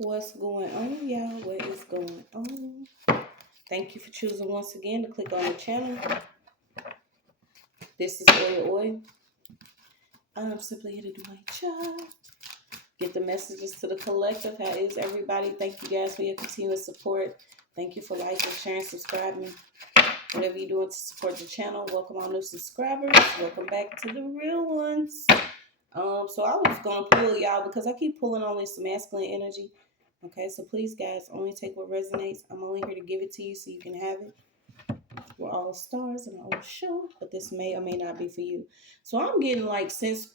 What's going on, y'all? What is going on? Thank you for choosing once again to click on the channel. This is OYAOY. I'm simply here to do my job. Get the messages to the collective. How is everybody? Thank you guys for your continuous support. Thank you for liking, sharing, subscribing. Whatever you're doing to support the channel. Welcome all new subscribers. Welcome back to the real ones. So I was gonna pull y'all because I keep pulling on this masculine energy. Okay, so please, guys, only take what resonates. I'm only here to give it to you so you can have it. We're all stars in our own show, but this may or may not be for you. So I'm getting like since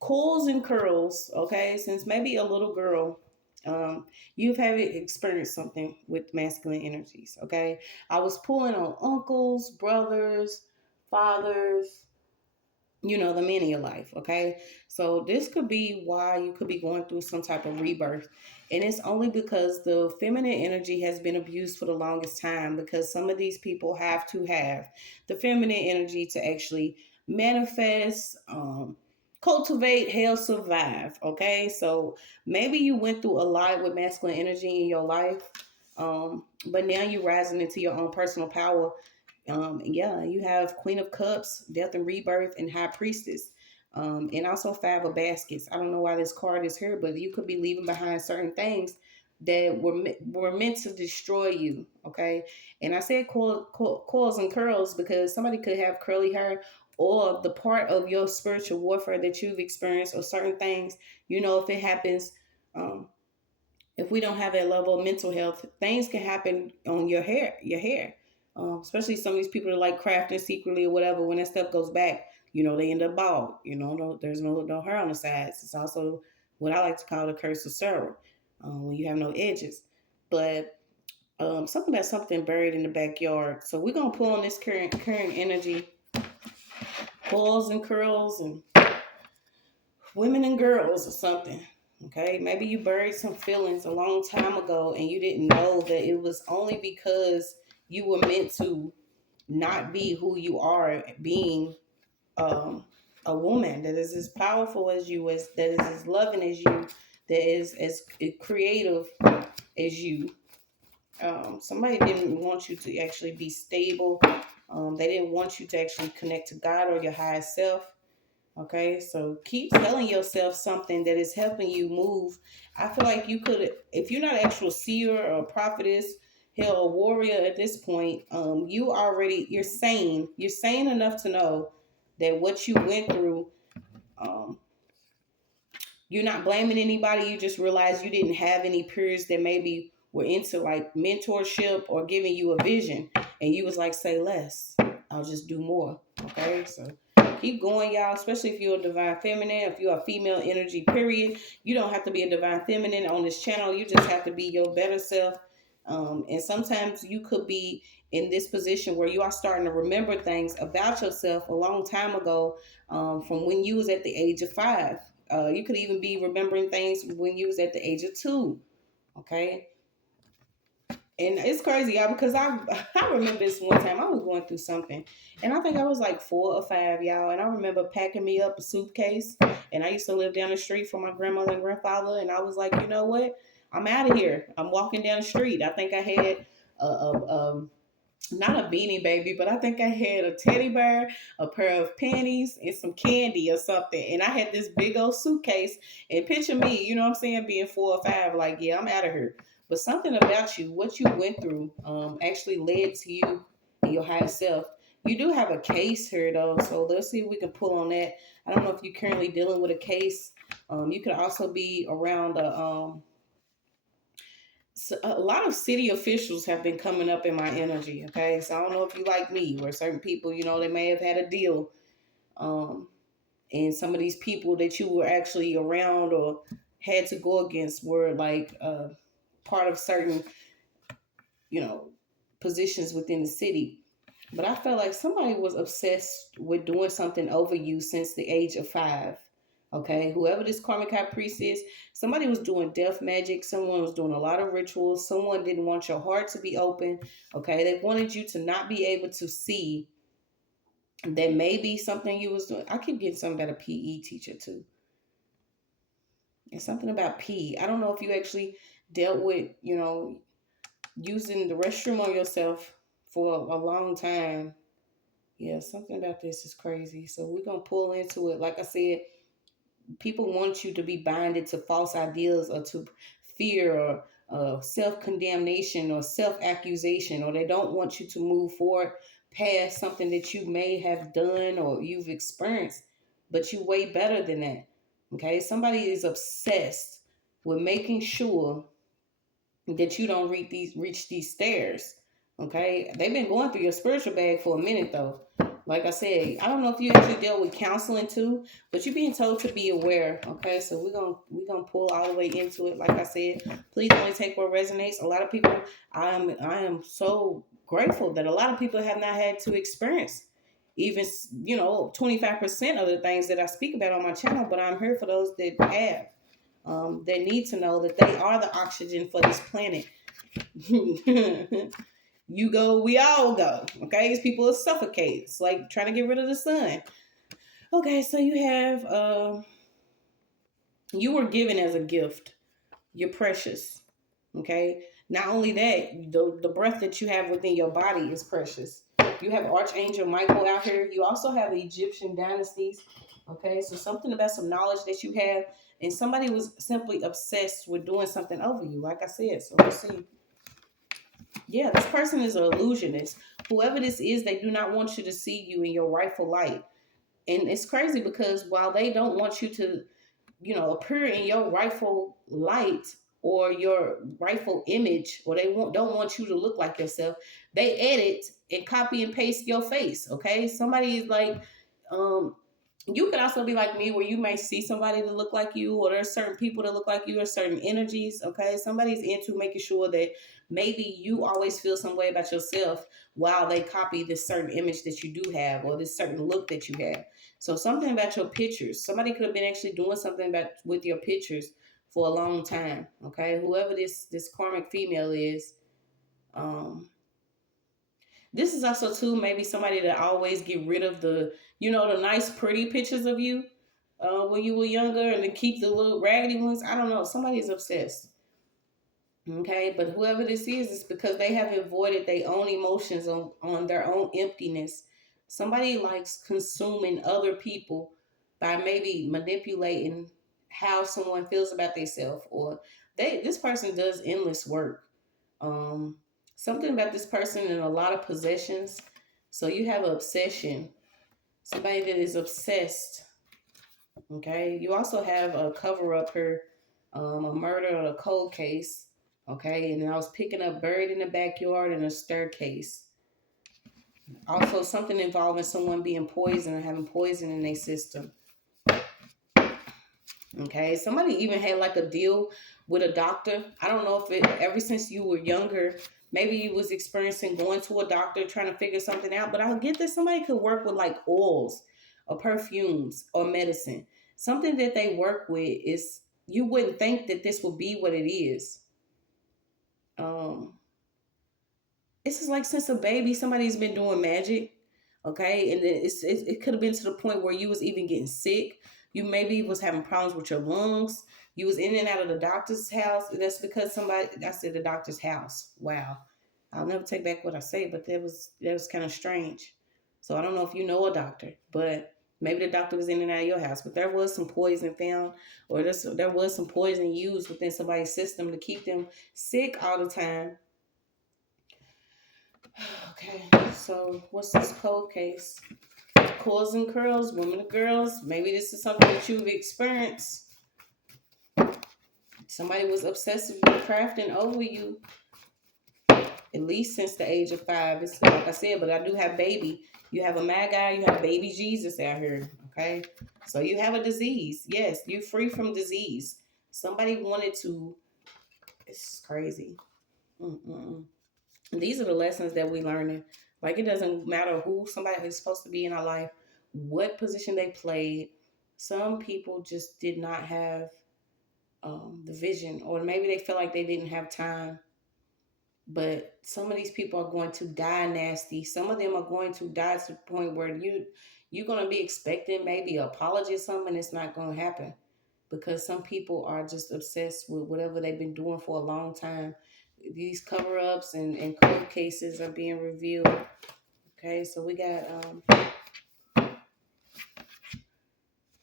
coils and curls, okay, since maybe a little girl, you've had experienced something with masculine energies, okay? I was pulling on uncles, brothers, fathers, the men in your life, okay? So this could be why you could be going through some type of rebirth. And it's only because the feminine energy has been abused for the longest time, because some of these people have to have the feminine energy to actually manifest, cultivate, hell, survive, okay? So maybe you went through a lot with masculine energy in your life, but now you're rising into your own personal power. You have Queen of Cups, Death and Rebirth, and High Priestess. And also Five of Baskets. I don't know why this card is here, but you could be leaving behind certain things that were meant to destroy you. Okay, and I said coils and curls because somebody could have curly hair, or the part of your spiritual warfare that you've experienced, or certain things. If it happens, if we don't have that level of mental health, things can happen on your hair. Especially some of these people that like crafting secretly or whatever. When that stuff goes back, they end up bald. There's no hair on the sides. It's also what I like to call the curse of sorrow, when you have no edges. But something about something buried in the backyard. So we're gonna pull on this current energy, coils and curls, and women and girls or something. Okay, maybe you buried some feelings a long time ago and you didn't know that it was only because you were meant to not be who you are, being a woman that is as powerful as you, that is as loving as you, that is as creative as you. Somebody didn't want you to actually be stable. They didn't want you to actually connect to God or your higher self. Okay, so keep telling yourself something that is helping you move. I feel like you could, if you're not an actual seer or a prophetess, hell, a warrior at this point, you're sane. You're sane enough to know that what you went through, um, you're not blaming anybody. You just realize you didn't have any peers that maybe were into like mentorship or giving you a vision, and you was like, say less, I'll just do more. Okay, so keep going, y'all, especially if you're a divine feminine. If you're a female energy, period, you don't have to be a divine feminine on this channel. You just have to be your better self. And sometimes you could be in this position where you are starting to remember things about yourself a long time ago, from when you was at the age of 5. You could even be remembering things when you was at the age of 2. Okay. And it's crazy, y'all, because I remember this one time I was going through something, and I think I was like 4 or 5, y'all. And I remember packing me up a suitcase, and I used to live down the street from my grandmother and grandfather, and I was like, you know what? I'm out of here. I'm walking down the street. I think I had not a beanie baby, but I think I had a teddy bear, a pair of panties, and some candy or something. And I had this big old suitcase. And picture me, you know what I'm saying, being 4 or 5, like, yeah, I'm out of here. But something about you, what you went through, actually led to you and your higher self. You do have a case here, though, so let's see if we can pull on that. I don't know if you're currently dealing with a case. You could also be around a lot of city officials have been coming up in my energy. Okay, so I don't know if you like me, where certain people, they may have had a deal, um, and some of these people that you were actually around or had to go against were like part of certain, you know, positions within the city. But I felt like somebody was obsessed with doing something over you since the age of 5. Okay, whoever this karmic high priest is, somebody was doing death magic. Someone was doing a lot of rituals. Someone didn't want your heart to be open. Okay, they wanted you to not be able to see that maybe something you was doing. I keep getting something about a PE teacher too. It's something about P. I don't know if you actually dealt with, using the restroom on yourself for a long time. Yeah, something about this is crazy. So we're going to pull into it. Like I said, people want you to be binded to false ideals or to fear or self-condemnation or self-accusation, or they don't want you to move forward past something that you may have done or you've experienced, but you way better than that. Okay, somebody is obsessed with making sure that you don't reach these stairs. Okay, they've been going through your spiritual bag for a minute though. Like I said, I don't know if you actually dealt with counseling too, but you're being told to be aware. Okay, so we're gonna pull all the way into it. Like I said, please only take what resonates. A lot of people, I am so grateful that a lot of people have not had to experience even 25% of the things that I speak about on my channel, but I'm here for those that have. They need to know that they are the oxygen for this planet. You go, we all go. Okay, these people are suffocated. It's like trying to get rid of the sun. Okay, so you were given as a gift. You're precious. Okay, not only that, the breath that you have within your body is precious. You have Archangel Michael out here. You also have the Egyptian dynasties. Okay, so something about some knowledge that you have, and somebody was simply obsessed with doing something over you. Like I said, so let's see. Yeah, this person is an illusionist. Whoever this is, they do not want you to see you in your rightful light. And it's crazy because while they don't want you to, appear in your rightful light or your rightful image, or they don't want you to look like yourself, they edit and copy and paste your face. Okay, somebody is like, you could also be like me, where you may see somebody that look like you, or there's certain people that look like you, or certain energies. Okay, somebody's into making sure that maybe you always feel some way about yourself while they copy this certain image that you do have, or this certain look that you have. So something about your pictures, somebody could have been actually doing something about with your pictures for a long time. Okay, whoever this karmic female is, this is also too maybe somebody that always get rid of the nice pretty pictures of you when you were younger, and to keep the little raggedy ones. I don't know. Somebody's obsessed. Okay, but whoever this is because they have avoided their own emotions on their own emptiness. Somebody likes consuming other people by maybe manipulating how someone feels about themselves, or this person does endless work. Um, Something about this person and a lot of possessions. So you have an obsession. Somebody that is obsessed. Okay. You also have a cover up here, a murder or a cold case. Okay. And then I was picking up buried in the backyard and a staircase. Also, something involving someone being poisoned or having poison in their system. Okay, somebody even had like a deal with a doctor. I don't know if it ever since you were younger, maybe you was experiencing going to a doctor trying to figure something out. But I'll get that somebody could work with like oils or perfumes or medicine. Something that they work with is you wouldn't think that this would be what it is. Um, this is like since a baby, somebody's been doing magic. Okay, and then it could have been to the point where you was even getting sick. You maybe was having problems with your lungs. You was in and out of the doctor's house. That's because somebody, I said the doctor's house. Wow, I'll never take back what I say, but that was kind of strange. So I don't know if you know a doctor, but maybe the doctor was in and out of your house. But there was some poison found, or there was some poison used within somebody's system to keep them sick all the time. Okay, so what's this cold case? Coils and curls, women and girls. Maybe this is something that you've experienced. Somebody was obsessively crafting over you, at least since the age of 5. It's like I said, but I do have baby. You have a mad guy, you have baby Jesus out here. Okay, so you have a disease. Yes, you're free from disease. Somebody wanted to. It's crazy. Mm-mm. These are the lessons that we learning. Like, it doesn't matter who somebody is supposed to be in our life, what position they played. Some people just did not have the vision, or maybe they feel like they didn't have time. But some of these people are going to die nasty. Some of them are going to die to the point where you're going to be expecting maybe an apology or something, and it's not going to happen. because some people are just obsessed with whatever they've been doing for a long time. These cover-ups and cold cases are being revealed. Okay, so we got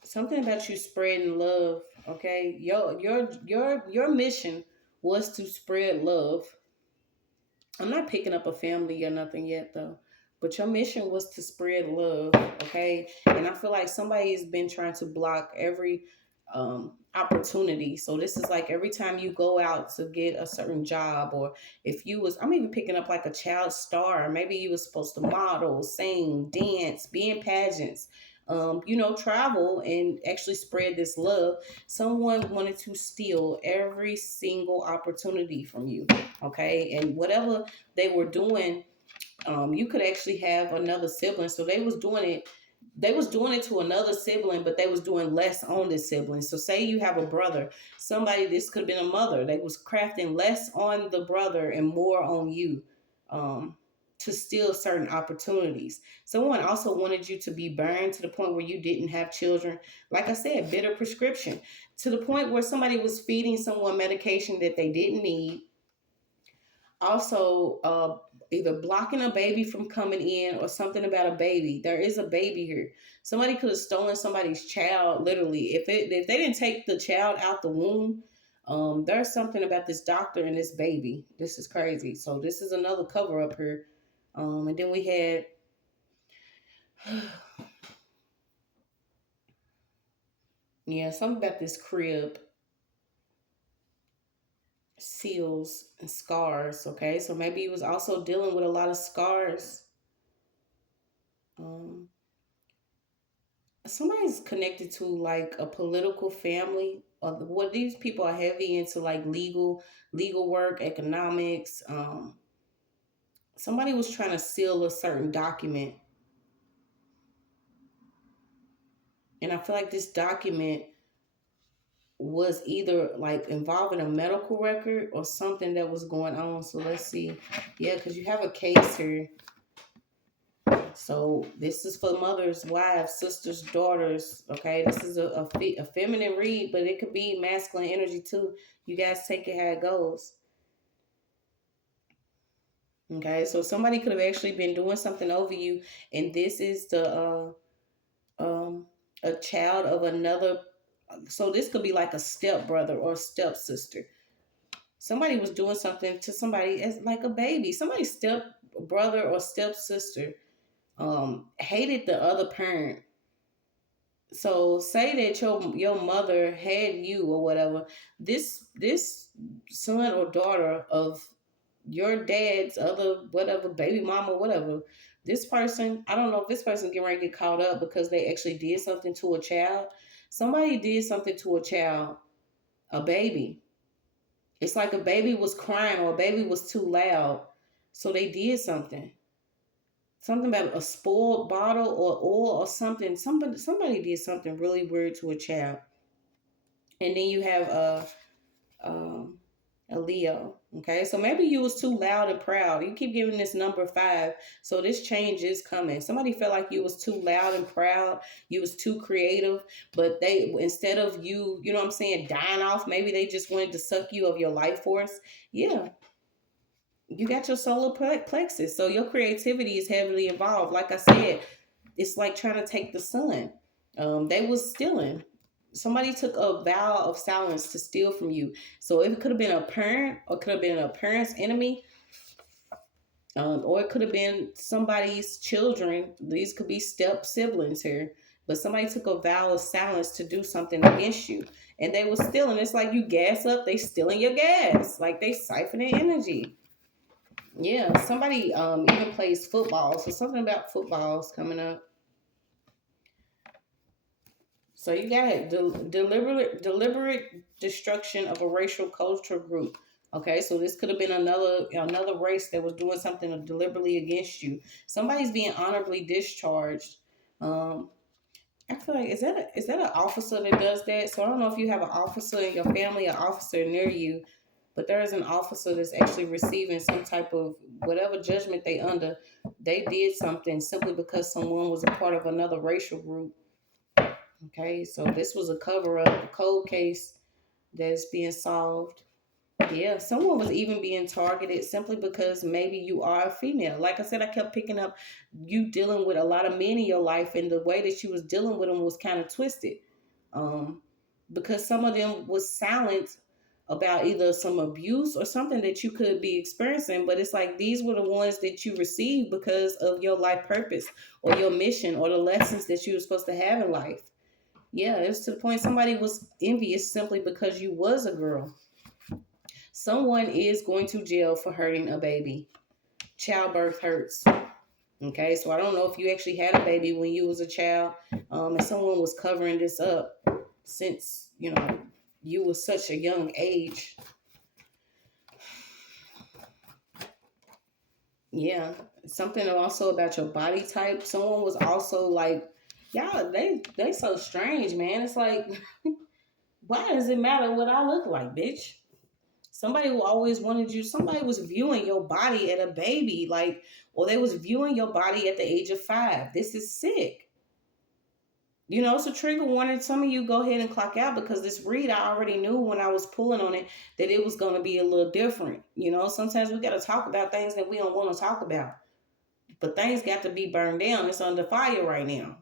something about you spreading love. Okay, your mission was to spread love. I'm not picking up a family or nothing yet though. But your mission was to spread love, okay? And I feel like somebody has been trying to block every opportunity. So this is like every time you go out to get a certain job, or if you was, I'm even picking up like a child star. Maybe you was supposed to model, sing, dance, be in pageants, travel and actually spread this love. Someone wanted to steal every single opportunity from you, okay? And whatever they were doing, you could actually have another sibling. So they was doing it to another sibling, but they was doing less on this sibling. So say you have a brother, somebody, this could have been a mother, they was crafting less on the brother and more on you, to steal certain opportunities. Someone also wanted you to be burned to the point where you didn't have children. Like I said, bitter prescription, to the point where somebody was feeding someone medication that they didn't need. Also, either blocking a baby from coming in or something about a baby. There is a baby here. Somebody could have stolen somebody's child, literally. If they didn't take the child out the womb, there's something about this doctor and this baby. This is crazy. So this is another cover up here. And then we had yeah, something about this crib, seals and scars. Okay, so maybe he was also dealing with a lot of scars. Um, Somebody's connected to like a political family, or what, these people are heavy into like legal work, economics. Somebody was trying to seal a certain document, and I feel like this document was either like involving a medical record or something that was going on. So let's see. Yeah, because you have a case here. So this is for mothers, wives, sisters, daughters. Okay, this is a feminine read, but it could be masculine energy too. You guys take it how it goes. Okay, so somebody could have actually been doing something over you, and this is a child of another. So this could be like a step brother or step sister. Somebody was doing something to somebody as like a baby. Somebody's step brother or step sister hated the other parent. So say that your mother had you or whatever. This son or daughter of your dad's other whatever baby mama, whatever. This person, I don't know if this person getting ready to get caught up because they actually did something to a child. Somebody did something to a child, a baby. It's like a baby was crying or a baby was too loud, so they did something. Something about a spoiled bottle or oil or something. Somebody did something really weird to a child. And then you have um, a Leo. Okay, so maybe you was too loud and proud. You keep giving this number 5, so this change is coming. Somebody felt like you was too loud and proud. You was too creative, but they, instead of you, you know what I'm saying, dying off, maybe they just wanted to suck you of your life force. Yeah, you got your solar plexus, so your creativity is heavily involved. Like I said, it's like trying to take the sun. They was stealing. Somebody took a vow of silence to steal from you. So it could have been a parent, or could have been a parent's enemy, or it could have been somebody's children. These could be step siblings here. But somebody took a vow of silence to do something against you. And they were stealing. It's like you gas up, they stealing your gas. Like they siphoning energy. Yeah, somebody even plays football. So something about footballs coming up. So you got deliberate destruction of a racial culture group. Okay, so this could have been another race that was doing something deliberately against you. Somebody's being honorably discharged. Um, I feel like is that an officer that does that? So I don't know if you have an officer in your family, an officer near you, but there is an officer that's actually receiving some type of whatever judgment they under. They did something simply because someone was a part of another racial group. Okay, so this was a cover-up, a cold case that's being solved. Yeah, someone was even being targeted simply because maybe you are a female. Like I said, I kept picking up you dealing with a lot of men in your life, and the way that you was dealing with them was kind of twisted. Um, because some of them was silent about either some abuse or something that you could be experiencing, but it's like these were the ones that you received because of your life purpose or your mission or the lessons that you were supposed to have in life. Yeah, it's to the point somebody was envious simply because you was a girl. Someone is going to jail for hurting a baby. Childbirth hurts. Okay, so I don't know if you actually had a baby when you was a child, and someone was covering this up since you was such a young age. Yeah, something also about your body type. Someone was also like, y'all, they so strange, man. It's like, why does it matter what I look like, bitch? Somebody who always wanted you, somebody was viewing your body at a baby, like, or they was viewing your body at the age of 5. This is sick. It's a trigger warning. Some of you go ahead and clock out because this read, I already knew when I was pulling on it that it was going to be a little different. Sometimes we got to talk about things that we don't want to talk about. But things got to be burned down. It's under fire right now.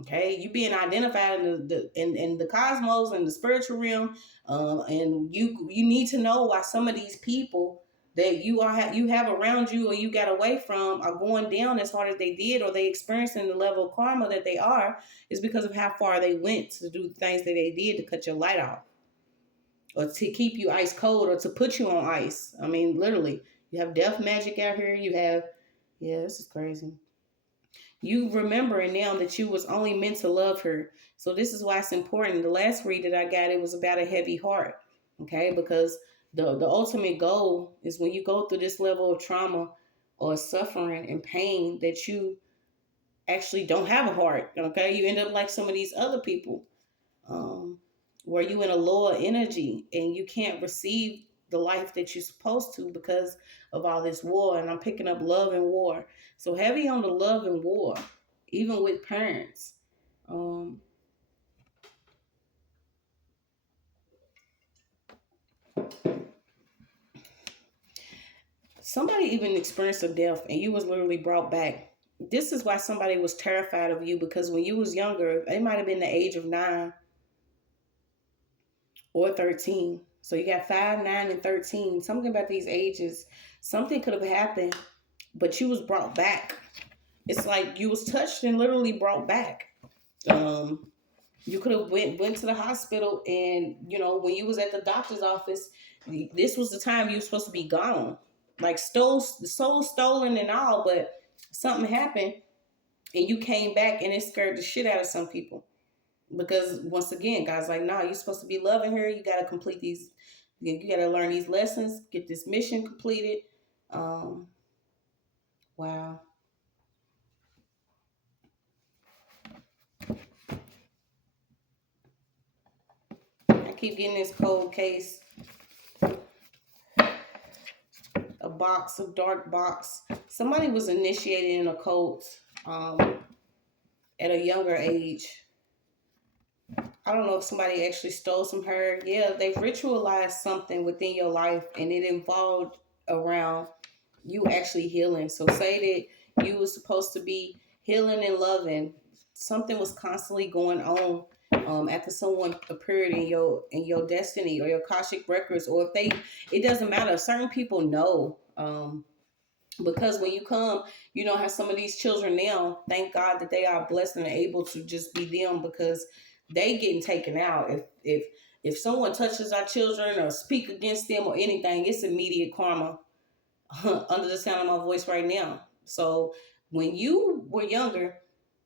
Okay, you being identified in the cosmos and the spiritual realm, and you need to know why some of these people that you have around you or you got away from are going down as hard as they did, or they experiencing the level of karma that they are, is because of how far they went to do things that they did to cut your light off, or to keep you ice cold, or to put you on ice. I mean, literally, you have death magic out here. You have, yeah, this is crazy. You remembering now that you was only meant to love her. So this is why it's important. The last read that I got, it was about a heavy heart. Okay, because the ultimate goal is when you go through this level of trauma or suffering and pain that you actually don't have a heart. Okay, you end up like some of these other people, um, where you in a lower energy and you can't receive the life that you're supposed to because of all this war. And I'm picking up love and war. So heavy on the love and war, even with parents. Um, Somebody even experienced a death and you was literally brought back. This is why somebody was terrified of you, because when you was younger, it might have been the age of 9 or 13. So you got 5, 9, and 13. Something about these ages, something could have happened, but you was brought back. It's like you was touched and literally brought back. You could have went to the hospital, and when you was at the doctor's office, this was the time you were supposed to be gone, like soul stolen and all. But something happened, and you came back, and it scared the shit out of some people. Because once again, God's like, nah, you're supposed to be loving her. You got to complete these. You got to learn these lessons, get this mission completed. Wow. I keep getting this cold case, a box, a dark box. Somebody was initiated in a cult at a younger age. I don't know if somebody actually stole some hair. Yeah, they ritualized something within your life, and it involved around you actually healing. So say that you were supposed to be healing and loving. Something was constantly going on after someone appeared in your destiny or your Akashic records, or if it doesn't matter. Certain people know. Because when you come, how some of these children now, thank God that they are blessed and able to just be them, because they getting taken out. If someone touches our children or speak against them or anything, it's immediate karma under the sound of my voice right now. So when you were younger,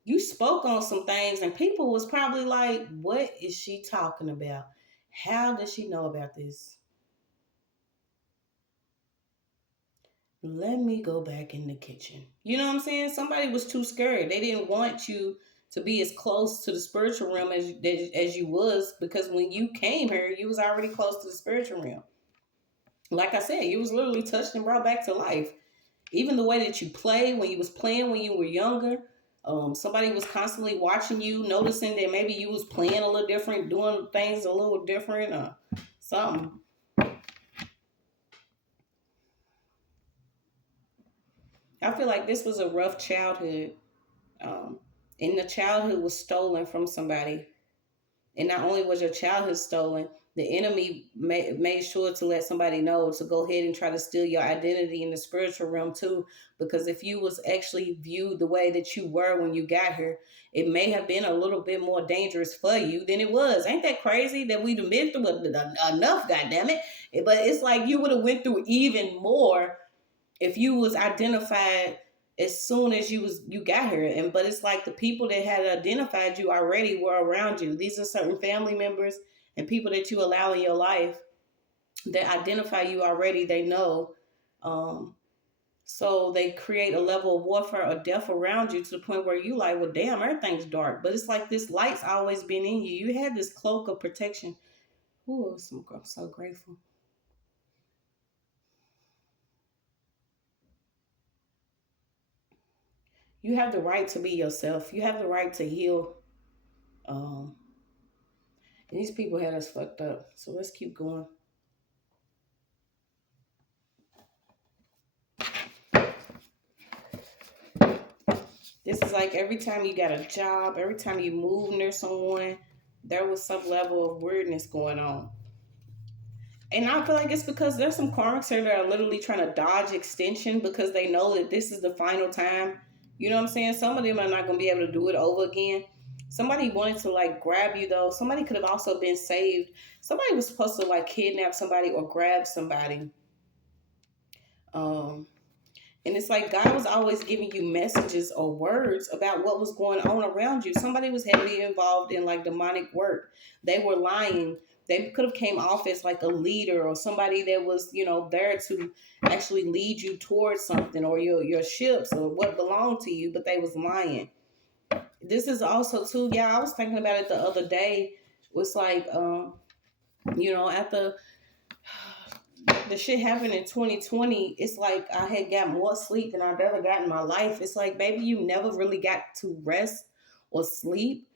you spoke on some things and people was probably like, what is she talking about? How does she know about this? Let me go back in the kitchen. You know what I'm saying? Somebody was too scared. They didn't want you to be as close to the spiritual realm as you was, because when you came here, you was already close to the spiritual realm. Like I said, you was literally touched and brought back to life. Even the way that you play when you was playing when you were younger, Somebody was constantly watching you, noticing that maybe you was playing a little different, doing things a little different, or something. I feel like this was a rough childhood. And the childhood was stolen from somebody. And not only was your childhood stolen, the enemy made sure to let somebody know to go ahead and try to steal your identity in the spiritual realm too. Because if you was actually viewed the way that you were when you got here, it may have been a little bit more dangerous for you than it was. Ain't that crazy that we'd have been through enough, goddammit? But it's like you would have went through even more if you was identified as soon as you got here. And but it's like the people that had identified you already were around you. These are certain family members and people that you allow in your life that identify you already. They know. So they create a level of warfare or death around you to the point where you like, well, damn, everything's dark. But it's like this light's always been in you. You had this cloak of protection. Ooh, I'm so grateful. You have the right to be yourself. You have the right to heal. Um, and these people had us fucked up. So let's keep going. This is like every time you got a job, every time you move near someone, there was some level of weirdness going on. And I feel like it's because there's some karmics here that are literally trying to dodge extension because they know that this is the final time. You know what I'm saying? Some of them are not going to be able to do it over again. Somebody wanted to like grab you though. Somebody could have also been saved. Somebody was supposed to like kidnap somebody or grab somebody. Um, And it's like God was always giving you messages or words about what was going on around you. Somebody was heavily involved in like demonic work. They were lying. They could have came off as like a leader or somebody that was, there to actually lead you towards something or your ships or what belonged to you, but they was lying. This is also too, yeah, I was thinking about it the other day. It was like, after the shit happened in 2020, it's like I had got more sleep than I've ever gotten in my life. It's like maybe you never really got to rest or sleep.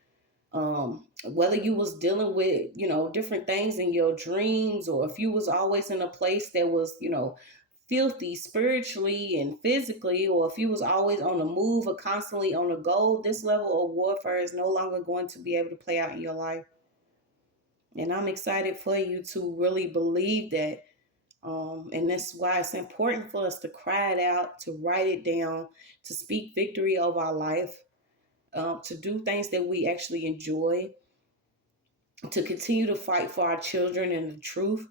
Whether you was dealing with, different things in your dreams, or if you was always in a place that was, filthy spiritually and physically, or if you was always on the move or constantly on the go, this level of warfare is no longer going to be able to play out in your life. And I'm excited for you to really believe that. And that's why it's important for us to cry it out, to write it down, to speak victory over our life, to do things that we actually enjoy, to continue to fight for our children and the truth,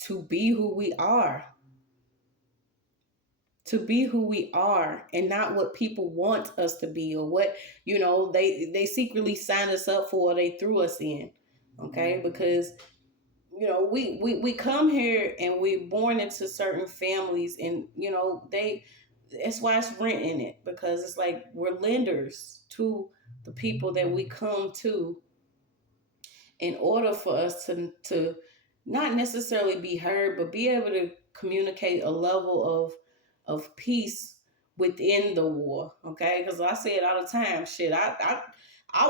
to be who we are. To be who we are and not what people want us to be or what, they secretly signed us up for or they threw us in. Okay? Because we come here and we're born into certain families, and that's why it's rent in it, because it's like we're lenders to the people that we come to in order for us to not necessarily be heard, but be able to communicate a level of peace within the war. Okay, because I say it all the time. Shit, I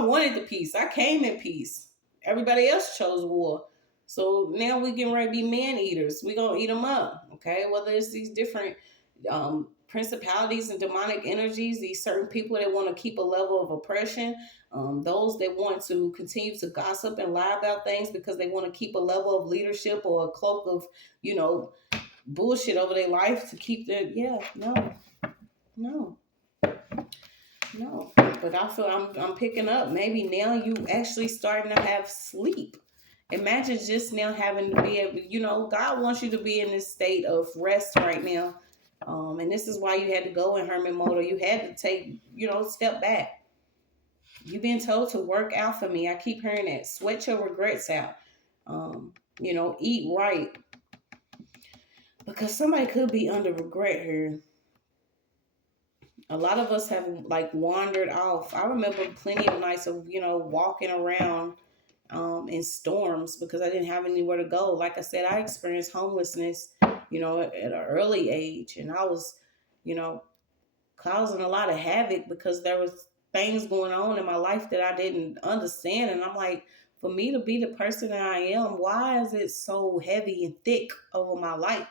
wanted the peace. I came in peace. Everybody else chose war. So now we getting ready to be man eaters. We gonna eat them up. Okay, whether it's these different principalities and demonic energies, these certain people that want to keep a level of oppression, those that want to continue to gossip and lie about things because they want to keep a level of leadership or a cloak of, bullshit over their life to keep their, no. But I feel I'm picking up. Maybe now you actually starting to have sleep. Imagine just now having to be able, God wants you to be in this state of rest right now. And this is why you had to go in hermit mode, or you had to take, step back. You've been told to work out for me. I keep hearing that. Sweat your regrets out. Eat right. Because somebody could be under regret here. A lot of us have like wandered off. I remember plenty of nights of, walking around in storms because I didn't have anywhere to go. Like I said, I experienced homelessness, at an early age. And I was, causing a lot of havoc because there was things going on in my life that I didn't understand. And I'm like, for me to be the person that I am, why is it so heavy and thick over my life?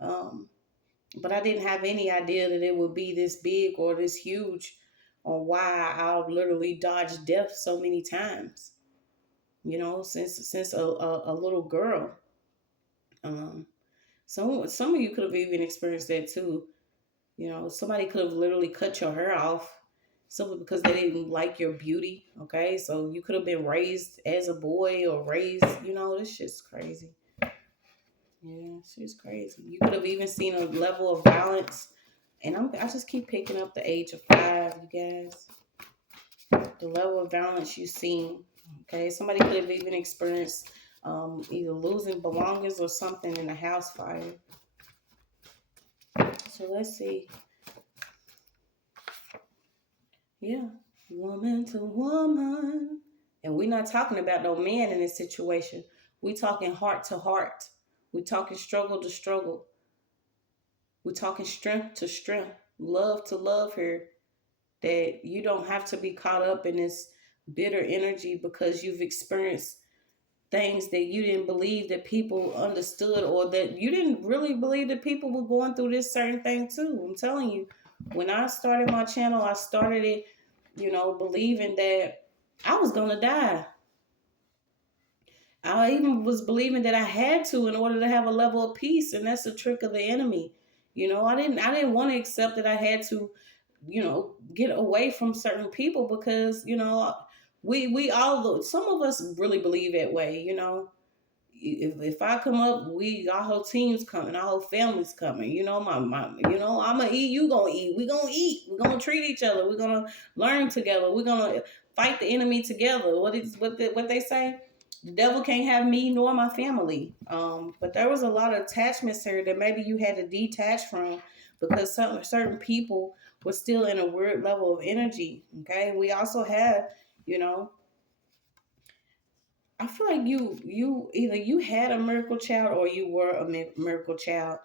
But I didn't have any idea that it would be this big or this huge, on why I'll literally dodge death so many times. Since a little girl. Um, some of you could have even experienced that too. Somebody could have literally cut your hair off simply because they didn't like your beauty. Okay, so you could have been raised as a boy or raised. This shit's crazy. Yeah, shit's crazy. You could have even seen a level of violence, and I just keep picking up the age of 5, you guys. The level of violence you've seen. Okay, somebody could have even experienced either losing belongings or something in a house fire. So let's see. Yeah, woman to woman. And we're not talking about no man in this situation. We talking heart to heart. We talking struggle to struggle. We talking strength to strength, love to love here. That you don't have to be caught up in this bitter energy because you've experienced things that you didn't believe that people understood, or that you didn't really believe that people were going through this certain thing too. I'm telling you, when I started my channel, I started it, believing that I was going to die. I even was believing that I had to in order to have a level of peace, and that's a trick of the enemy. I didn't want to accept that I had to, get away from certain people because, we all, some of us really believe that way. If I come up, our whole team's coming, our whole family's coming. I'ma eat, you gonna eat, we gonna eat, we're gonna treat each other, we're gonna learn together, we're gonna fight the enemy together. What they say? The devil can't have me nor my family. But there was a lot of attachments here that maybe you had to detach from because certain people were still in a weird level of energy. Okay, we also have, I feel like you either you had a miracle child or you were a miracle child.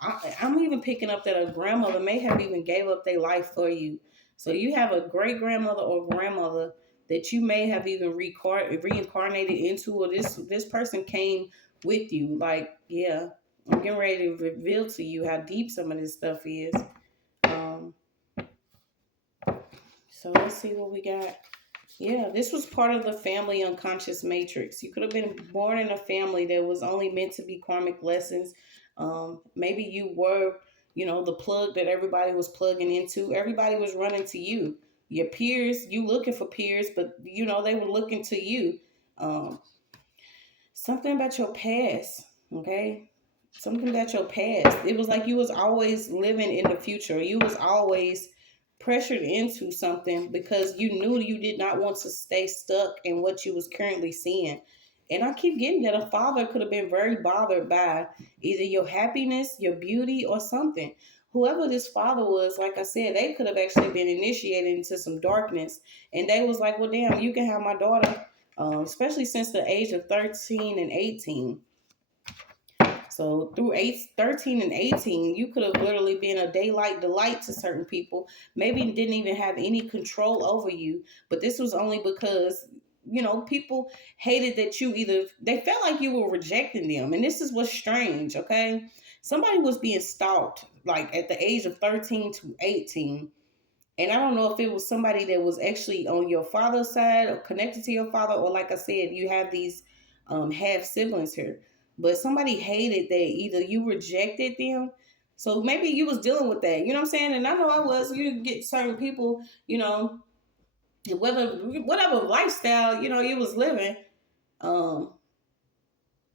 I'm even picking up that a grandmother may have even gave up their life for you. So you have a great grandmother or grandmother that you may have even reincarnated into, or this person came with you. Like, yeah, I'm getting ready to reveal to you how deep some of this stuff is. So let's see what we got. Yeah, this was part of the family unconscious matrix. You could have been born in a family that was only meant to be karmic lessons. Maybe you were, the plug that everybody was plugging into. Everybody was running to you. Your peers, you looking for peers, but, they were looking to you. Something about your past, okay? Something about your past. It was like you was always living in the future. You was always pressured into something because you knew you did not want to stay stuck in what you was currently seeing. And I keep getting that a father could have been very bothered by either your happiness, your beauty, or something. Whoever this father was, like I said, they could have actually been initiated into some darkness. And they was like, well, damn, you can have my daughter, especially since the age of 13 and 18. So through 13 and 18, you could have literally been a daylight delight to certain people. Maybe didn't even have any control over you. But this was only because, people hated that they felt like you were rejecting them. And this is what's strange, okay? Somebody was being stalked like at the age of 13 to 18. And I don't know if it was somebody that was actually on your father's side or connected to your father, or like I said, you have these half siblings here. But somebody hated that either you rejected them. So maybe you was dealing with that. You know what I'm saying? And I know I was. You get certain people, whatever lifestyle, you was living.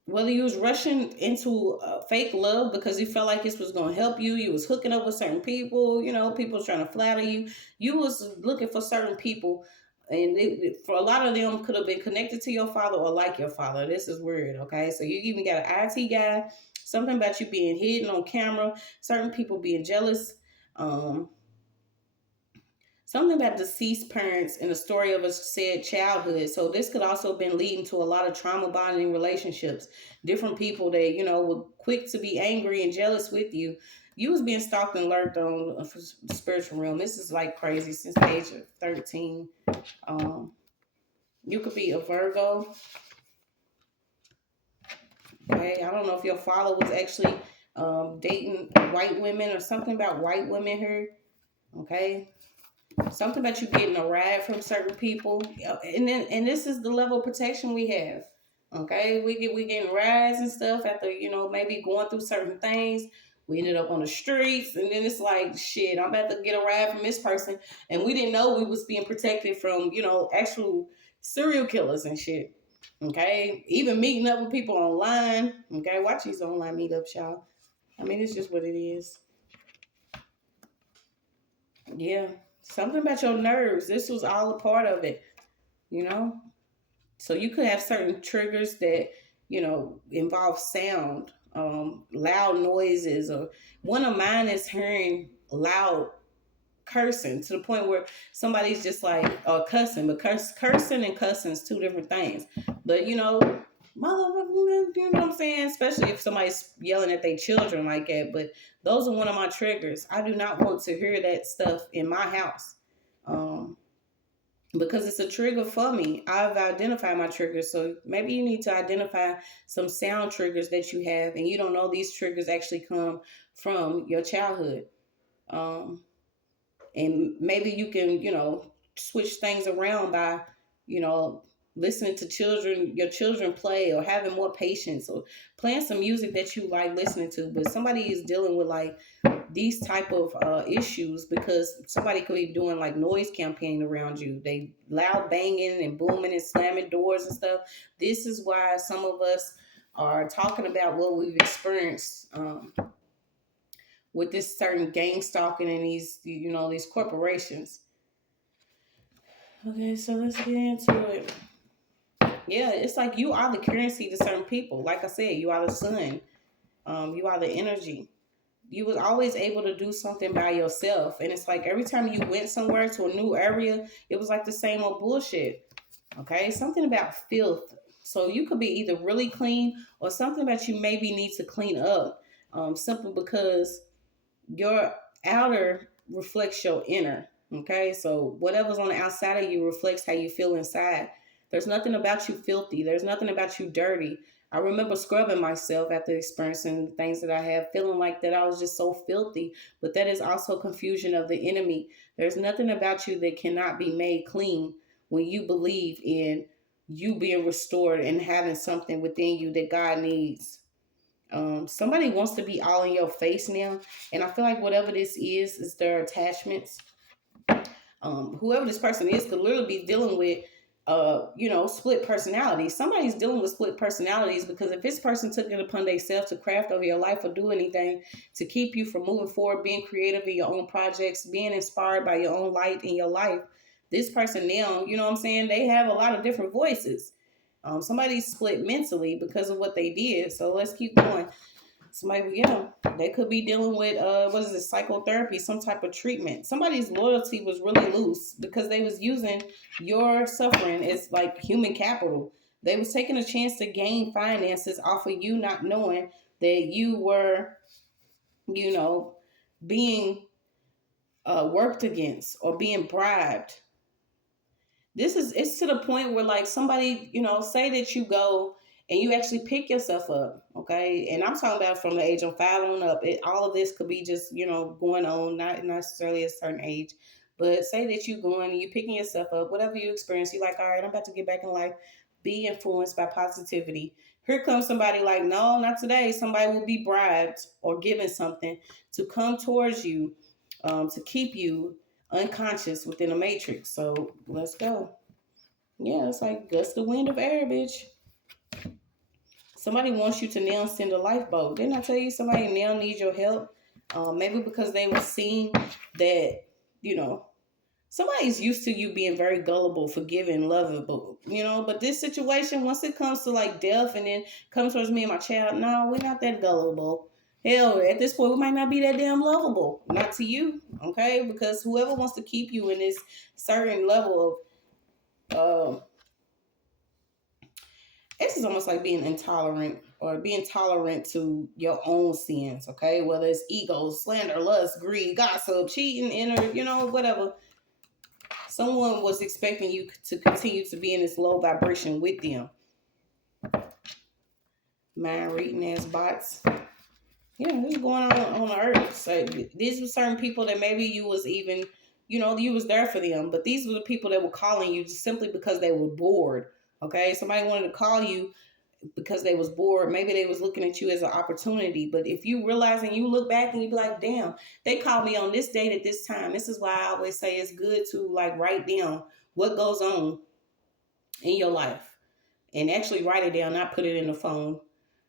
Whether you was rushing into fake love because you felt like this was going to help you, you was hooking up with certain people, people was trying to flatter you, you was looking for certain people, and for a lot of them could have been connected to your father or like your father. This is weird, okay? So you even got an IT guy, something about you being hidden on camera, certain people being jealous, something about deceased parents and the story of a said childhood. So this could also have been leading to a lot of trauma bonding relationships. Different people that, were quick to be angry and jealous with you. You was being stalked and lurked on the spiritual realm. This is like crazy since the age of 13. You could be a Virgo. Okay, I don't know if your father was actually dating white women or something about white women here. Okay, something about you getting a ride from certain people, and this is the level of protection we have. Okay, we getting rides and stuff after maybe going through certain things. We ended up on the streets, and then it's like shit. I'm about to get a ride from this person, and we didn't know we was being protected from actual serial killers and shit. Okay, even meeting up with people online. Okay, watch these online meetups, y'all. I mean, it's just what it is. Yeah, something about your nerves. This was all a part of it, you know? So you could have certain triggers that, involve sound, loud noises, or one of mine is hearing loud cursing to the point where somebody's just like cussing, but cursing and cussing is two different things. But motherfucker, you know what I'm saying? Especially if somebody's yelling at their children like that. But those are one of my triggers. I do not want to hear that stuff in my house. Because it's a trigger for me. I've identified my triggers. So maybe you need to identify some sound triggers that you have, and you don't know these triggers actually come from your childhood. And maybe you can, switch things around by, you know, listening to your children play, or having more patience, or playing some music that you like listening to. But somebody is dealing with like these type of issues because somebody could be doing like noise campaign around you. They loud banging and booming and slamming doors and stuff. This is why some of us are talking about what we've experienced with this certain gang stalking and these corporations. Okay, so let's get into it. Yeah, it's like you are the currency to certain people. Like I said, you are the sun. You are the energy. You was always able to do something by yourself. And it's like every time you went somewhere to a new area, it was like the same old bullshit. Okay, something about filth. So you could be either really clean or something that you maybe need to clean up. Simply because your outer reflects your inner. Okay, so whatever's on the outside of you reflects how you feel inside. There's nothing about you filthy. There's nothing about you dirty. I remember scrubbing myself after experiencing the things that I have, feeling like that I was just so filthy. But that is also confusion of the enemy. There's nothing about you that cannot be made clean when you believe in you being restored and having something within you that God needs. Somebody wants to be all in your face now, and I feel like whatever this is their attachments. Whoever this person is could literally be dealing with split personalities. Somebody's dealing with split personalities because if this person took it upon themselves to craft over your life or do anything to keep you from moving forward, being creative in your own projects, being inspired by your own light in your life, this person now, you know what I'm saying, they have a lot of different voices. Somebody's split mentally because of what they did. So let's keep going. Somebody, they could be dealing with psychotherapy, some type of treatment. Somebody's loyalty was really loose because they was using your suffering as like human capital. They was taking a chance to gain finances off of you not knowing that you were, being worked against or being bribed. It's to the point where like somebody, say that you go and you actually pick yourself up, okay? And I'm talking about from the age of 5 on up. All of this could be just, going on, not necessarily a certain age. But say that you going and you picking yourself up, whatever you experience, you're like, all right, I'm about to get back in life. Be influenced by positivity. Here comes somebody like, no, not today. Somebody will be bribed or given something to come towards you, to keep you unconscious within a matrix. So let's go. Yeah, it's like gust of wind of air, bitch. Somebody wants you to now send a lifeboat. Didn't I tell you somebody now needs your help? Maybe because they were seeing that, somebody's used to you being very gullible, forgiving, lovable, but this situation, once it comes to like death and then comes towards me and my child, no, we're not that gullible. Hell, at this point, we might not be that damn lovable. Not to you, okay? Because whoever wants to keep you in this certain level of, this is almost like being intolerant. or being tolerant to your own sins, okay? Whether it's ego, slander, lust, greed, gossip, cheating, inner, whatever. Someone was expecting you to continue to be in this low vibration with them. Mind reading as bots. Yeah, this is going on the earth. So these were certain people that maybe you was even, you was there for them. But these were the people that were calling you just simply because they were bored. Okay, somebody wanted to call you because they was bored. Maybe they was looking at you as an opportunity. But if you realize and you look back and you be like, damn, they called me on this date at this time. This is why I always say it's good to like write down what goes on in your life and actually write it down, not put it in the phone.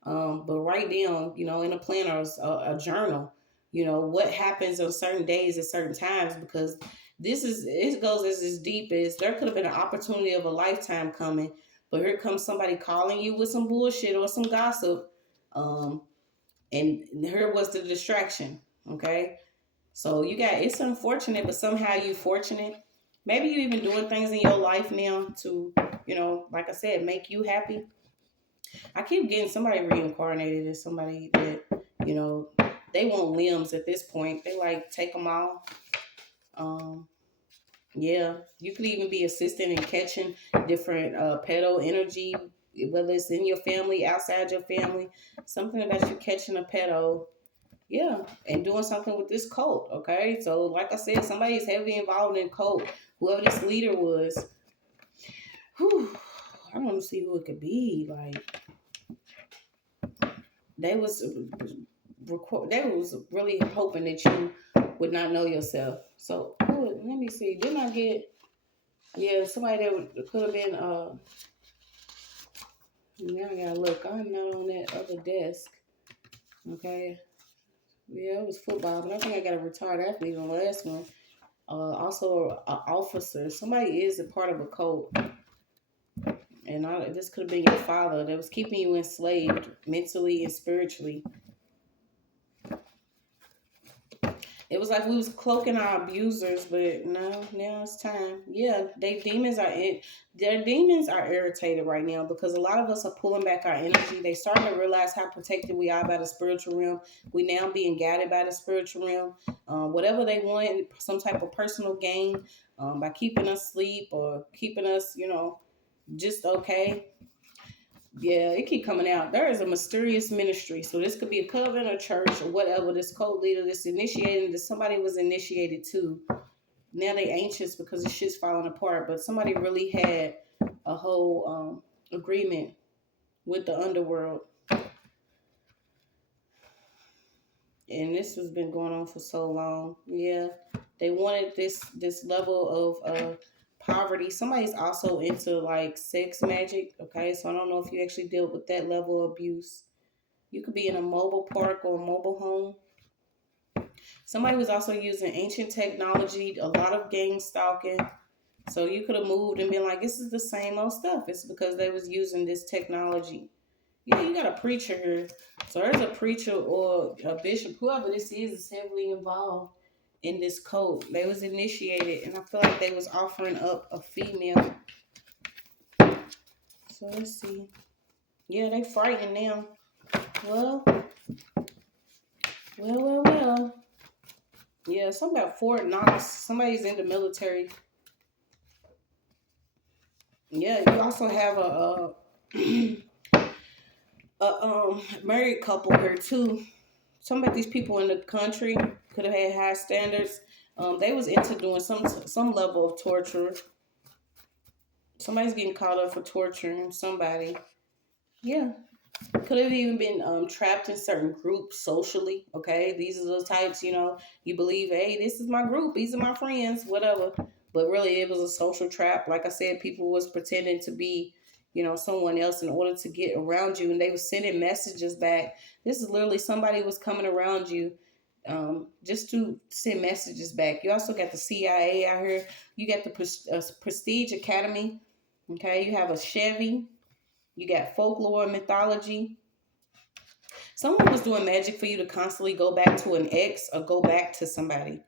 But write down, in a planner or a journal, what happens on certain days at certain times, because it goes as deep as there could have been an opportunity of a lifetime coming, but here comes somebody calling you with some bullshit or some gossip. And here was the distraction. Okay. So it's unfortunate, but somehow you fortunate. Maybe you even doing things in your life now to, like I said, make you happy. I keep getting somebody reincarnated as somebody that, they want limbs at this point. They like take them all. Yeah, you could even be assisting in catching different pedo energy, whether it's in your family, outside your family, something about you catching a pedo. Yeah, and doing something with this cult, okay? So, like I said, somebody is heavily involved in cult. Whoever this leader was, whew, I want to see who it could be. Like, they was really hoping that you would not know yourself. So, let me see. Didn't I get, somebody that could have been, now I gotta look. I'm not on that other desk, okay? Yeah, it was football, but I think I got a retired athlete on the last one. Also, an officer. Somebody is a part of a cult. And this could have been your father that was keeping you enslaved mentally and spiritually. It was like we was cloaking our abusers, but no, now it's time. Yeah, their demons are irritated right now because a lot of us are pulling back our energy. They starting to realize how protected we are by the spiritual realm. We now being guided by the spiritual realm. Whatever they want, some type of personal gain, by keeping us asleep or keeping us, just okay. Yeah, it keep coming out. There is a mysterious ministry. So this could be a coven or church or whatever. This cult leader that's initiating, that somebody was initiated to. Now they anxious because the shit's falling apart. But somebody really had a whole agreement with the underworld. And this has been going on for so long. Yeah, they wanted this level of poverty. Somebody's also into like sex magic. Okay, so I don't know if you actually deal with that level of abuse. You could be in a mobile park or a mobile home. Somebody was also using ancient technology, a lot of gang stalking. So you could have moved and been like, this is the same old stuff. It's because they was using this technology. Yeah, you got a preacher here. So there's a preacher or a bishop, whoever this is heavily involved in this cult. They was initiated, and I feel like they was offering up a female. So let's see. Yeah, they frightened them. Well. Yeah, something about Fort Knox. Somebody's in the military. Yeah, you also have a married couple here too. Some of these people in the country could have had high standards. They was into doing some level of torture. Somebody's getting caught up for torturing somebody. Yeah. Could have even been trapped in certain groups socially. Okay, these are the types, you believe, hey, this is my group, these are my friends, whatever. But really, it was a social trap. Like I said, people was pretending to be, someone else in order to get around you, and they were sending messages back. This is literally somebody was coming around you, just to send messages back. You also got the CIA out here. You got the Prestige Academy. Okay, you have a Chevy. You got folklore and mythology. Someone was doing magic for you to constantly go back to an ex or go back to somebody.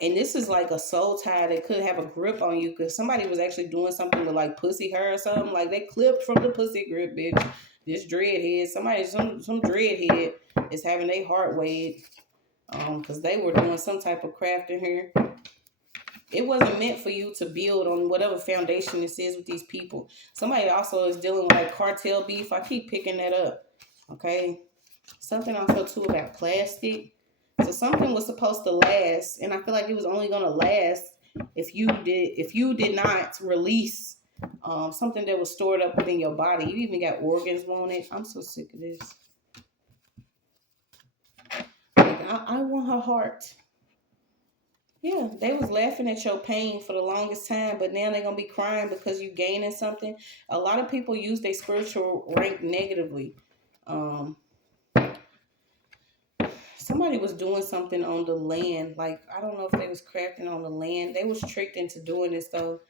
And this is like a soul tie that could have a grip on you because somebody was actually doing something to like pussy her or something. Like they clipped from the pussy grip, bitch. this dreadhead, some dreadhead is having their heart weighed, because they were doing some type of craft in here. It wasn't meant for you to build on whatever foundation this is with these people. Somebody also is dealing with like cartel beef. I keep picking that up. Okay. Something also too about plastic. So something was supposed to last, and I feel like it was only gonna last if you did not release something that was stored up within your body. You even got organs wanted. I'm so sick of this. Like, I want her heart. Yeah, they was laughing at your pain for the longest time, but now they're going to be crying because you gaining something. A lot of people use their spiritual rank negatively. Somebody was doing something on the land. Like, I don't know if they was crafting on the land. They was tricked into doing this, though.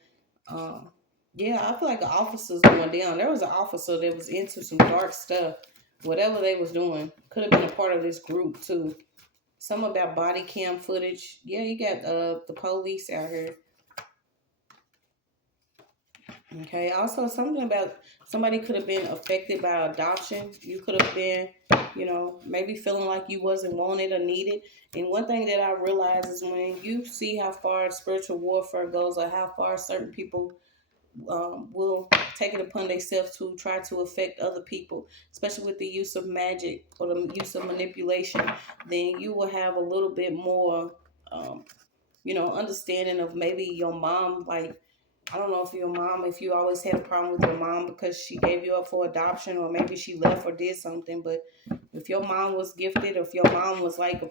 Yeah, I feel like the officer's going down. There was an officer that was into some dark stuff. Whatever they was doing could have been a part of this group, too. Something about body cam footage. Yeah, you got the police out here. Okay. Also, something about somebody could have been affected by adoption. You could have been, maybe feeling like you wasn't wanted or needed. And one thing that I realize is when you see how far spiritual warfare goes, or how far certain people will take it upon themselves to try to affect other people, especially with the use of magic or the use of manipulation, then you will have a little bit more, understanding of maybe your mom. Like, I don't know if you always had a problem with your mom because she gave you up for adoption, or maybe she left or did something. But if your mom was gifted, or if your mom was like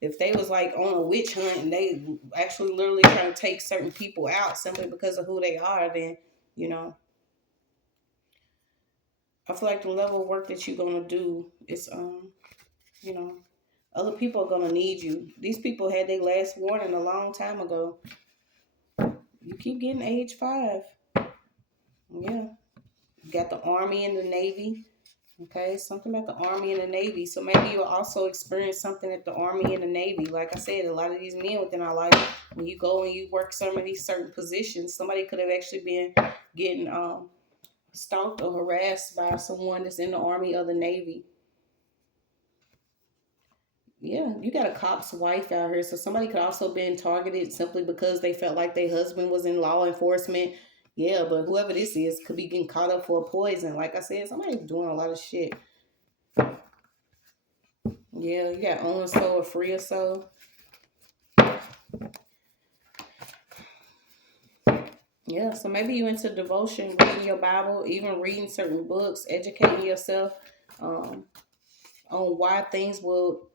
if they was like on a witch hunt and they actually literally trying to take certain people out simply because of who they are, then, I feel like the level of work that you're going to do is, other people are going to need you. These people had their last warning a long time ago. You keep getting age 5. Yeah. You got the Army and the Navy. Okay, something about the Army and the Navy. So maybe you'll also experience something at the Army and the Navy. Like I said, a lot of these men within our life, when you go and you work some of these certain positions, somebody could have actually been getting stalked or harassed by someone that's in the Army or the Navy. Yeah, you got a cop's wife out here. So somebody could also been targeted simply because they felt like their husband was in law enforcement. Yeah, but whoever this is could be getting caught up for a poison. Like I said, somebody's doing a lot of shit. Yeah, you got own soul or free or soul. Yeah, so maybe you into devotion, reading your Bible, even reading certain books, educating yourself on why things will,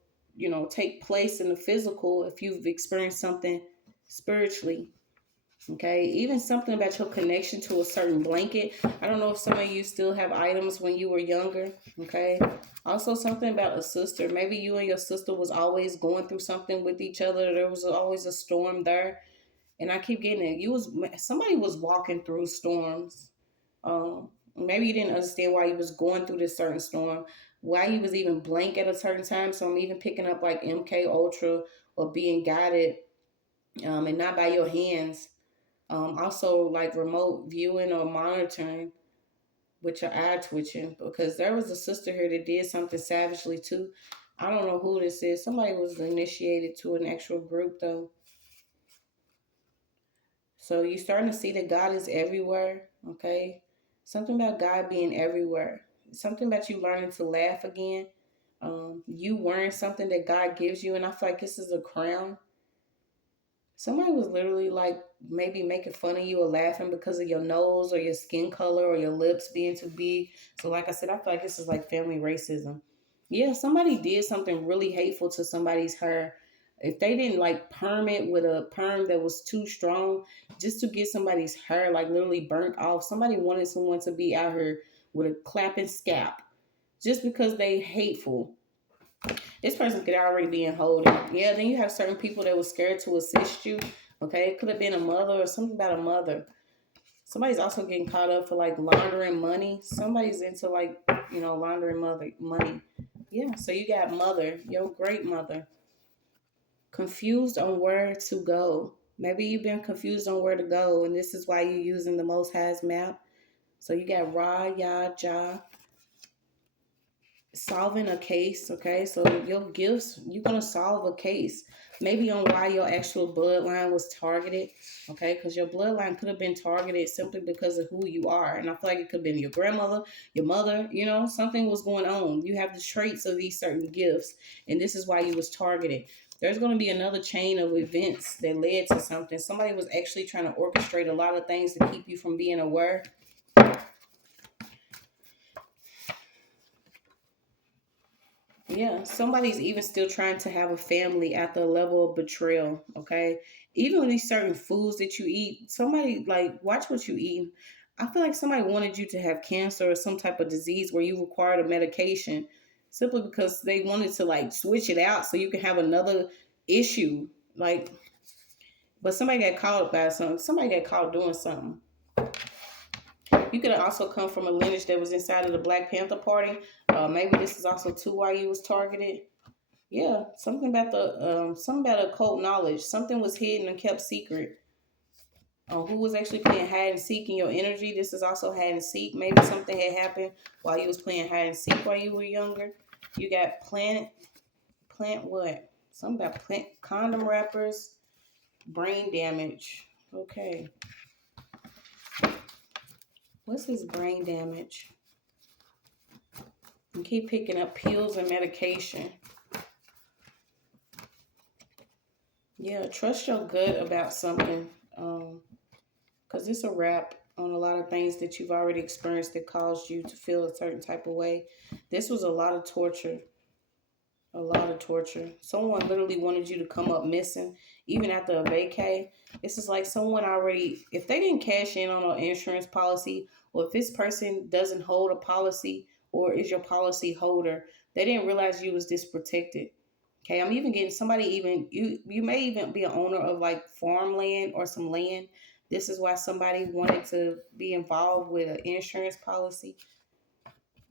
take place in the physical if you've experienced something spiritually. Okay, even something about your connection to a certain blanket. I don't know if some of you still have items when you were younger. Okay, also something about a sister. Maybe you and your sister was always going through something with each other. There was always a storm there, and I keep getting it. Somebody was walking through storms. Maybe you didn't understand why you was going through this certain storm, why you was even blank at a certain time. So I'm even picking up like MK Ultra or being guided, and not by your hands. Also like remote viewing or monitoring with your eye twitching, because there was a sister here that did something savagely too. I don't know who this is. Somebody was initiated to an actual group though. So you're starting to see that God is everywhere, okay? Something about God being everywhere. Something about you learning to laugh again. You wearing something that God gives you, and I feel like this is a crown. Somebody was literally like maybe making fun of you or laughing because of your nose or your skin color or your lips being too big. So like I said, I feel like this is like family racism. Yeah, somebody did something really hateful to somebody's hair. If they didn't like perm it with a perm that was too strong, just to get somebody's hair like literally burnt off. Somebody wanted someone to be out here with a clapping scalp just because they hateful. This person could already be in holding. Yeah, then you have certain people that were scared to assist you. Okay, it could have been a mother or something about a mother. Somebody's also getting caught up for like laundering money. Somebody's into like, laundering money. Yeah, so you got mother, your great mother, confused on where to go. Maybe you've been confused on where to go, and this is why you're using the Most High's map. So you got Ra, Ya, Ja. solving a case. Okay, so your gifts, you're gonna solve a case, maybe on why your actual bloodline was targeted. Okay, because your bloodline could have been targeted simply because of who you are, and I feel like it could have been your grandmother, your mother. You know, something was going on. You have the traits of these certain gifts, and this is why you was targeted. There's going to be another chain of events that led to something. Somebody was actually trying to orchestrate a lot of things to keep you from being aware. Yeah, somebody's even still trying to have a family at the level of betrayal. Okay, even with these certain foods that you eat, somebody like watch what you eat. I feel like somebody wanted you to have cancer or some type of disease where you required a medication simply because they wanted to like switch it out so you can have another issue. Like, but somebody got caught by something. Somebody got caught doing something. You could have also come from a lineage that was inside of the Black Panther Party. Maybe this is also too why you was targeted. Yeah, something about occult knowledge. Something was hidden and kept secret. Who was actually playing hide and seek in your energy? This is also hide and seek. Maybe something had happened while you was playing hide and seek while you were younger. You got plant what? Something about plant condom wrappers, brain damage. Okay, what's his brain damage? You keep picking up pills and medication. Yeah, trust your gut about something. Because it's a wrap on a lot of things that you've already experienced that caused you to feel a certain type of way. This was a lot of torture. A lot of torture. Someone literally wanted you to come up missing, even after a vacay. This is like someone already, if they didn't cash in on an insurance policy, or if this person doesn't hold a policy or is your policy holder, they didn't realize you was this protected. Okay, I'm even getting somebody even you may even be an owner of like farmland or some land. This is why somebody wanted to be involved with an insurance policy.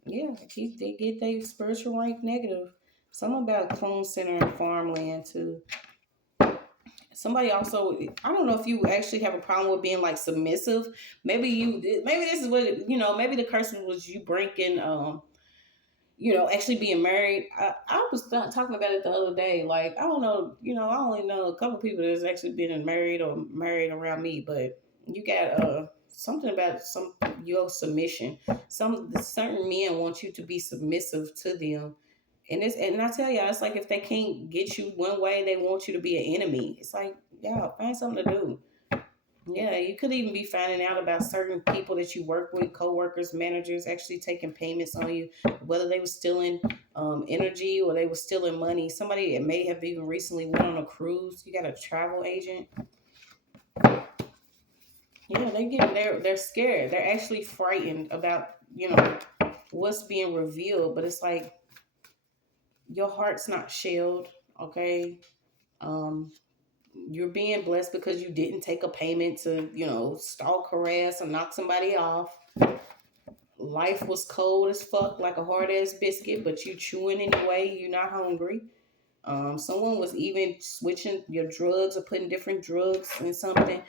Yeah, they get their spiritual rank negative. Some about clone center and farmland too. Somebody also, I don't know if you actually have a problem with being like submissive. Maybe this is what maybe the curse was you breaking actually being married. I was talking about it the other day. Like, I don't know, I only know a couple people that's actually been married or married around me, but you got something about your submission. Some certain men want you to be submissive to them. And I tell y'all, it's like if they can't get you one way, they want you to be an enemy. It's like, y'all, find something to do. Yeah, you could even be finding out about certain people that you work with, coworkers, managers, actually taking payments on you, whether they were stealing energy or they were stealing money. Somebody that may have even recently went on a cruise. You got a travel agent. Yeah, they're scared. They're actually frightened about what's being revealed. But it's like your heart's not shelled. Okay, um, you're being blessed because you didn't take a payment to stalk, harass, or knock somebody off. Life was cold as fuck, like a hard ass biscuit, but you chewing anyway. You're not hungry. Someone was even switching your drugs or putting different drugs in something.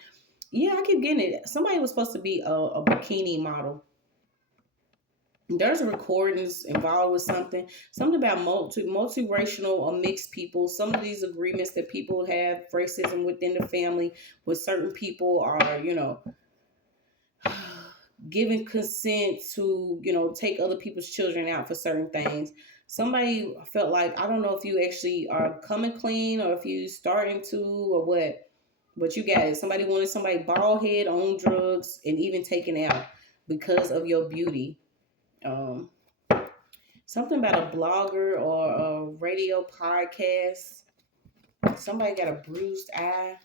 Yeah, I keep getting it. Somebody was supposed to be a bikini model. There's recordings involved with something about multiracial or mixed people. Some of these agreements that people have, racism within the family, with certain people are, giving consent to, take other people's children out for certain things. Somebody felt like, I don't know if you actually are coming clean or if you starting to or what, but you got it. Somebody wanted somebody bald head on drugs and even taken out because of your beauty. Um, Something about a blogger or a radio podcast. Somebody got a bruised eye.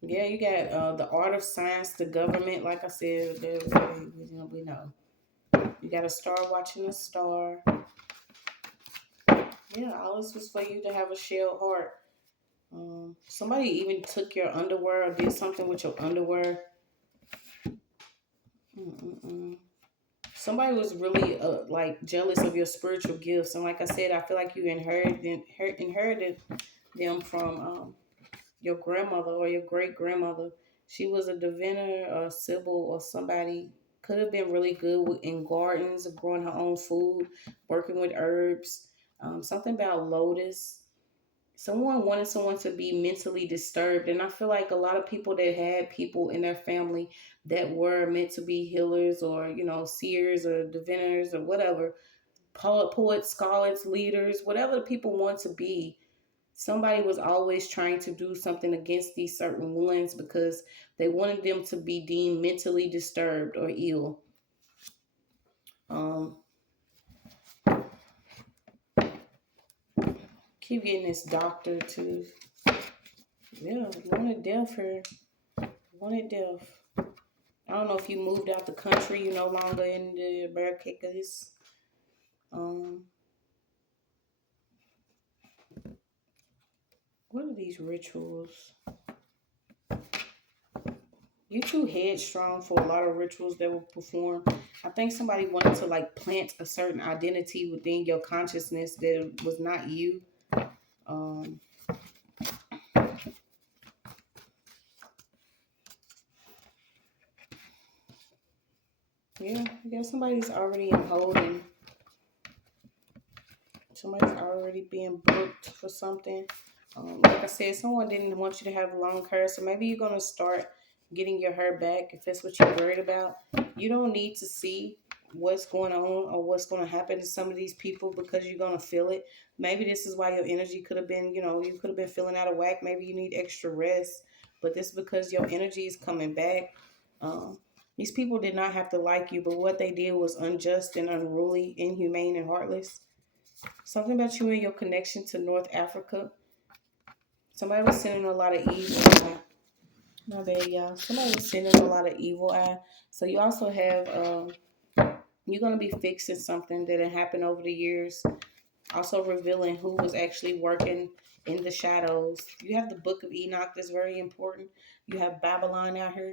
Yeah, you got the art of science, the government. Like I said, we know. You got a star watching a star. Yeah, all this was for you to have a shell heart. Somebody even took your underwear or did something with your underwear. Mm-mm-mm. Somebody was really like jealous of your spiritual gifts, and like I said, I feel like you inherited them from your grandmother or your great grandmother. She was a diviner or a sibyl or somebody could have been really good in gardens, growing her own food, working with herbs. Something about lotus. Someone wanted someone to be mentally disturbed. And I feel like a lot of people that had people in their family that were meant to be healers or, seers or diviners or whatever, poets, scholars, leaders, whatever the people want to be. Somebody was always trying to do something against these certain ones because they wanted them to be deemed mentally disturbed or ill. Keep getting this doctor to, wanted death here. Wanted death. I don't know if you moved out the country, you're no longer in the Americas. What are these rituals? You're too headstrong for a lot of rituals that were performed. I think somebody wanted to like plant a certain identity within your consciousness that was not you. Yeah, I guess somebody's already in holding. Somebody's already being booked for something. Like I said, someone didn't want you to have long hair, so maybe you're going to start getting your hair back if that's what you're worried about. You don't need to see what's going on or what's going to happen to some of these people because you're going to feel it. Maybe this is why your energy could have been, you could have been feeling out of whack. Maybe you need extra rest, but this is because your energy is coming back. These people did not have to like you, but what they did was unjust and unruly, inhumane and heartless. Something about you and your connection to North Africa. Somebody was sending a lot of evil. My bad, y'all. Somebody was sending a lot of evil eye. So you also have, you're going to be fixing something that had happened over the years. Also revealing who was actually working in the shadows. You have the Book of Enoch that's very important. You have Babylon out here.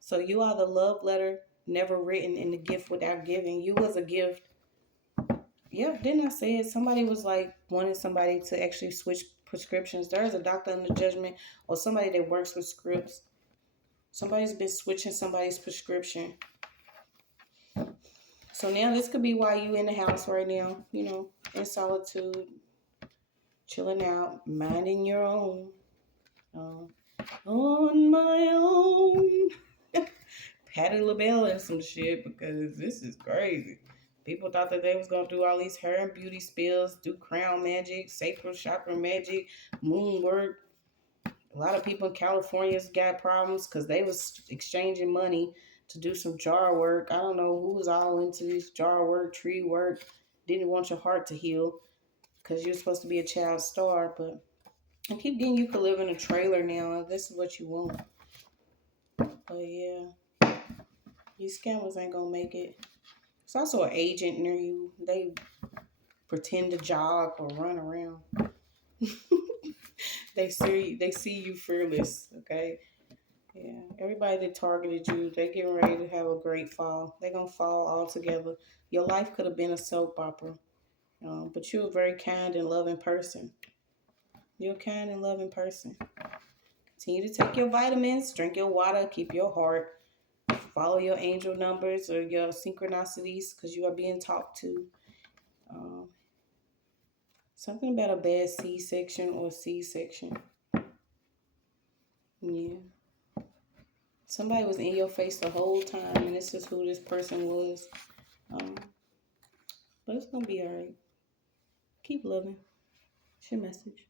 So you are the love letter never written and the gift without giving. You was a gift. Yeah, didn't I say it? Somebody was like wanting somebody to actually switch prescriptions. There is a doctor in the judgment or somebody that works with scripts. Somebody's been switching somebody's prescription. So now this could be why you in the house right now, in solitude, chilling out, minding your own. On my own. Patti LaBelle and some shit because this is crazy. People thought that they was going to do all these hair and beauty spells, do crown magic, sacral chakra magic, moon work. A lot of people in California's got problems because they was exchanging money to do some jar work. I don't know who was all into this jar work, tree work. Didn't want your heart to heal because you're supposed to be a child star. But I keep getting you could live in a trailer now. This is what you want. But yeah, these scammers ain't going to make it. It's also an agent near you. They pretend to jog or run around. They see you fearless, okay? Yeah. Everybody that targeted you, they getting ready to have a great fall. They're going to fall all together. Your life could have been a soap opera. But you're a very kind and loving person. You're a kind and loving person. Continue to take your vitamins, drink your water, keep your heart. Follow your angel numbers or your synchronicities because you are being talked to. Something about a bad C-section or C-section. Yeah. Somebody was in your face the whole time and this is who this person was. But it's going to be all right. Keep loving. It's your message.